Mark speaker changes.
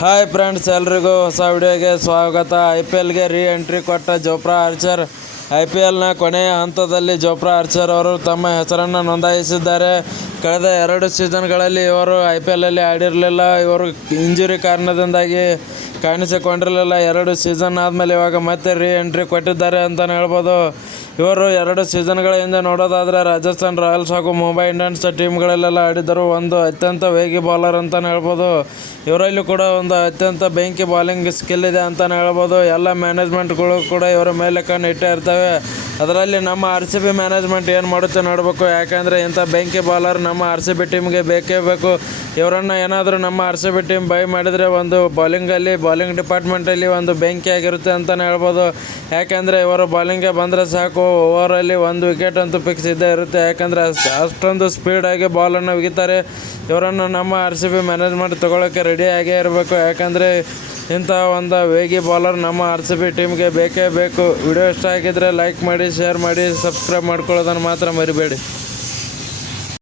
Speaker 1: Hi friends ಎಲ್ರಿಗೂ ಹೊಸ ವಿಡಿಯೋಗೆ ಸ್ವಾಗತ. ಐ ಪಿ ಎಲ್ಗೆ ರೀ ಎಂಟ್ರಿ ಕೊಟ್ಟ ಜೋಪ್ರಾ ಆರ್ಚರ್ ಐ ಪಿ ಎಲ್ನ ಕೊನೆಯ ಹಂತದಲ್ಲಿ ಜೋಪ್ರಾ ಆರ್ಚರ್ ಅವರು ತಮ್ಮ ಹೆಸರನ್ನು ನೋಂದಾಯಿಸಿದ್ದಾರೆ. ಕಳೆದ ಎರಡು ಸೀಸನ್ಗಳಲ್ಲಿ ಇವರು ಐ ಪಿ ಎಲ್ಲಲ್ಲಿ ಆಡಿರಲಿಲ್ಲ. ಇವರು ಇಂಜುರಿ ಕಾರಣದಿಂದಾಗಿ ಕಾಣಿಸಿಕೊಂಡಿರಲಿಲ್ಲ. ಎರಡು ಸೀಸನ್ ಆದಮೇಲೆ ಇವಾಗ ಮತ್ತೆ ರೀ ಎಂಟ್ರಿ ಕೊಟ್ಟಿದ್ದಾರೆ ಅಂತಲೇ ಹೇಳ್ಬೋದು. ಇವರು ಎರಡು ಸೀಸನ್ಗಳ ಹಿಂದೆ ನೋಡೋದಾದರೆ ರಾಜಸ್ಥಾನ್ ರಾಯಲ್ಸ್ ಹಾಗೂ ಮುಂಬೈ ಇಂಡಿಯನ್ಸ್ ಟೀಮ್ಗಳಲ್ಲೆಲ್ಲ ಆಡಿದ್ದರು. ಒಂದು ಅತ್ಯಂತ ವೇಗಿ ಬಾಲರ್ ಅಂತಲೇ ಹೇಳ್ಬೋದು. ಇವರಲ್ಲಿ ಕೂಡ ಒಂದು ಅತ್ಯಂತ ಬೆಂಕಿ ಬಾಲಿಂಗ್ ಸ್ಕಿಲ್ ಇದೆ ಅಂತಲೇ ಹೇಳ್ಬೋದು. ಎಲ್ಲ ಮ್ಯಾನೇಜ್ಮೆಂಟ್ಗಳು ಕೂಡ ಇವರ ಮೇಲೆ ಕಣ್ಣು ಇಟ್ಟೇ ಇರ್ತವೆ. ಅದರಲ್ಲಿ ನಮ್ಮ ಆರ್ ಸಿ ಬಿ ಮ್ಯಾನೇಜ್ಮೆಂಟ್ ಏನು ಮಾಡುತ್ತೆ ನೋಡಬೇಕು. ಯಾಕಂದರೆ ಇಂಥ ಬೆಂಕಿ ಬಾಲರ್ ನಮ್ಮ ಆರ್ ಸಿ ಬಿ ಟೀಮ್ಗೆ ಬೇಕೇ ಬೇಕು. ಇವರನ್ನು ಏನಾದರೂ ನಮ್ಮ R C B team buy ಮಾಡಿದರೆ ಒಂದು ಬೌಲಿಂಗಲ್ಲಿ ಬೌಲಿಂಗ್ ಡಿಪಾರ್ಟ್ಮೆಂಟಲ್ಲಿ ಒಂದು ಬೆಂಕಿ ಆಗಿರುತ್ತೆ ಅಂತಲೇ ಹೇಳ್ಬೋದು. ಯಾಕೆಂದರೆ ಇವರು ಬೌಲಿಂಗ್ಗೆ ಬಂದರೆ ಸಾಕು ಓವರಲ್ಲಿ ಒಂದು ವಿಕೆಟ್ ಅಂತೂ ಫಿಕ್ಸ್ ಇದ್ದೇ ಇರುತ್ತೆ. ಯಾಕಂದರೆ ಅಷ್ಟು, ಅಷ್ಟೊಂದು ಸ್ಪೀಡಾಗಿ ಬಾಲನ್ನು ಒಗಿತಾರೆ ಇವರನ್ನು ನಮ್ಮ ಆರ್ ಸಿ ಬಿ ಮ್ಯಾನೇಜ್ಮೆಂಟ್ ತೊಗೊಳೋಕ್ಕೆ ರೆಡಿಯಾಗೇ ಇರಬೇಕು. ಯಾಕಂದರೆ ಇಂಥ ಒಂದು ವೇಗಿ ಬಾಲರ್ ನಮ್ಮ ಆರ್ ಸಿ ಬಿ ಟೀಮ್ಗೆ ಬೇಕೇ ಬೇಕು. ವಿಡಿಯೋ ಇಷ್ಟ ಆಗಿದ್ದರೆ ಲೈಕ್ ಮಾಡಿ ಶೇರ್ ಮಾಡಿ ಸಬ್ಸ್ಕ್ರೈಬ್ ಮಾಡ್ಕೊಳ್ಳೋದನ್ನು ಮಾತ್ರ ಮರಿಬೇಡಿ.